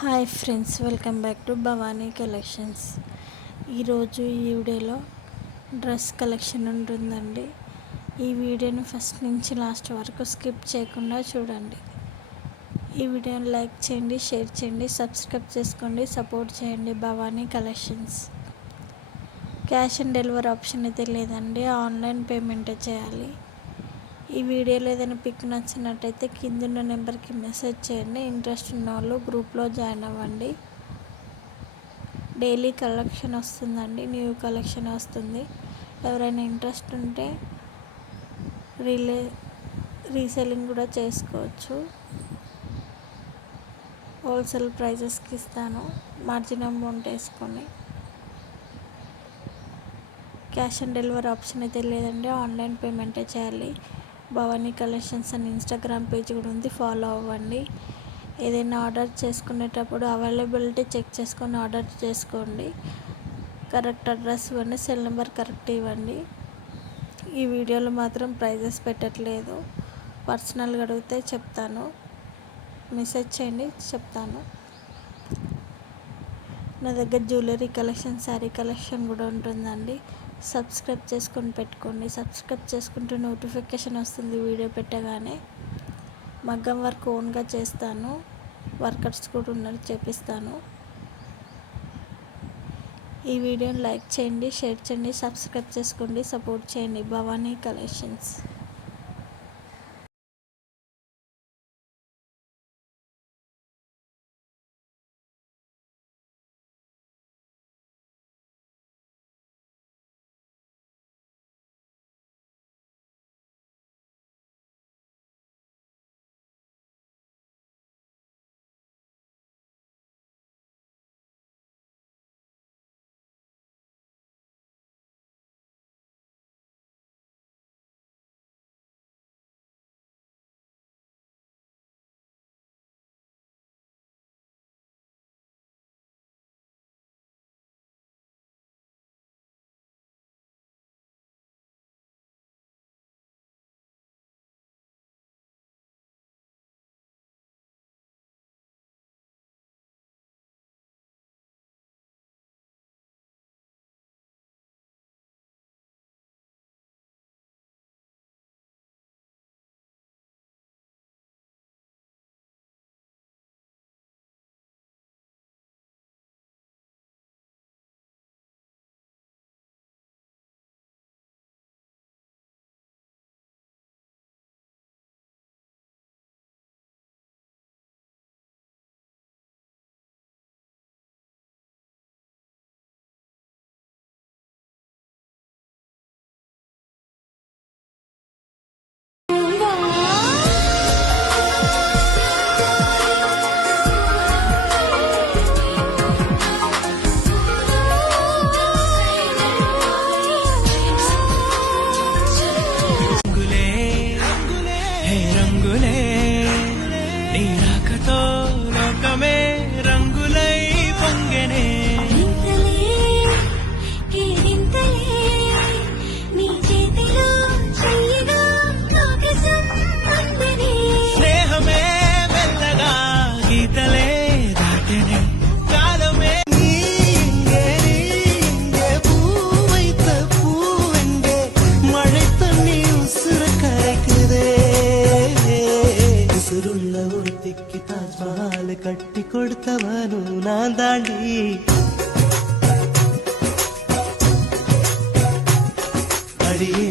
Hi friends, welcome back to Bhavani collections. ఈరోజు ఈ వీడియోలో డ్రెస్ కలెక్షన్ ఉంటుందండి. ఈ వీడియోని ఫస్ట్ నుంచి లాస్ట్ వరకు స్కిప్ చేయకుండా చూడండి. ఈ వీడియోని లైక్ చేయండి, షేర్ చేయండి, సబ్స్క్రైబ్ చేసుకోండి, సపోర్ట్ చేయండి. Bhavani collections. Cash on delivery option అయితే లేదండి, ఆన్లైన్ పేమెంటే చేయాలి. ఈ వీడియోలో ఏదైనా పిక్ నచ్చినట్టయితే కిందున్న నెంబర్కి మెసేజ్ చేయండి. ఇంట్రెస్ట్ ఉన్న వాళ్ళు గ్రూప్లో జాయిన్ అవ్వండి. డైలీ కలెక్షన్ వస్తుందండి, న్యూ కలెక్షన్ వస్తుంది. ఎవరైనా ఇంట్రెస్ట్ ఉంటే రీసేలింగ్ కూడా చేసుకోవచ్చు. హోల్సేల్ ప్రైజెస్కి ఇస్తాను, మార్జిన్ అమౌంట్ వేసుకొని. క్యాష్ ఆన్ డెలివరీ ఆప్షన్ అయితే లేదండి, ఆన్లైన్ పేమెంటే చేయాలి. భవానీ కలెక్షన్స్ అని ఇన్స్టాగ్రామ్ పేజ్ కూడా ఉంది, ఫాలో అవ్వండి. ఏదైనా ఆర్డర్ చేసుకునేటప్పుడు అవైలబిలిటీ చెక్ చేసుకొని ఆర్డర్ చేసుకోండి. కరెక్ట్ అడ్రస్ ఇవ్వండి, సెల్ నెంబర్ కరెక్ట్ ఇవ్వండి. ఈ వీడియోలో మాత్రం ప్రైజెస్ పెట్టట్లేదు, పర్సనల్గా అడిగితే చెప్తాను, మెసేజ్ చేయండి, చెప్తాను. నా దగ్గర జ్యువెలరీ కలెక్షన్, శారీ కలెక్షన్ కూడా ఉంటుందండి. సబ్స్క్రైబ్ చేసుకొని పెట్టుకోండి. సబ్స్క్రైబ్ చేసుకుంటే నోటిఫికేషన్ వస్తుంది వీడియో పెట్టగానే. మగ్గం వర్క్ ఓన్గా చేస్తాను, వర్కర్స్ కూడా ఉన్నారు, చేపిస్తాను. ఈ వీడియోని లైక్ చేయండి, షేర్ చేయండి, సబ్స్క్రైబ్ చేసుకోండి, సపోర్ట్ చేయండి. భవానీ కలెక్షన్స్. கட்டி கொடுத்தவனும் நான் தாண்டி அடியே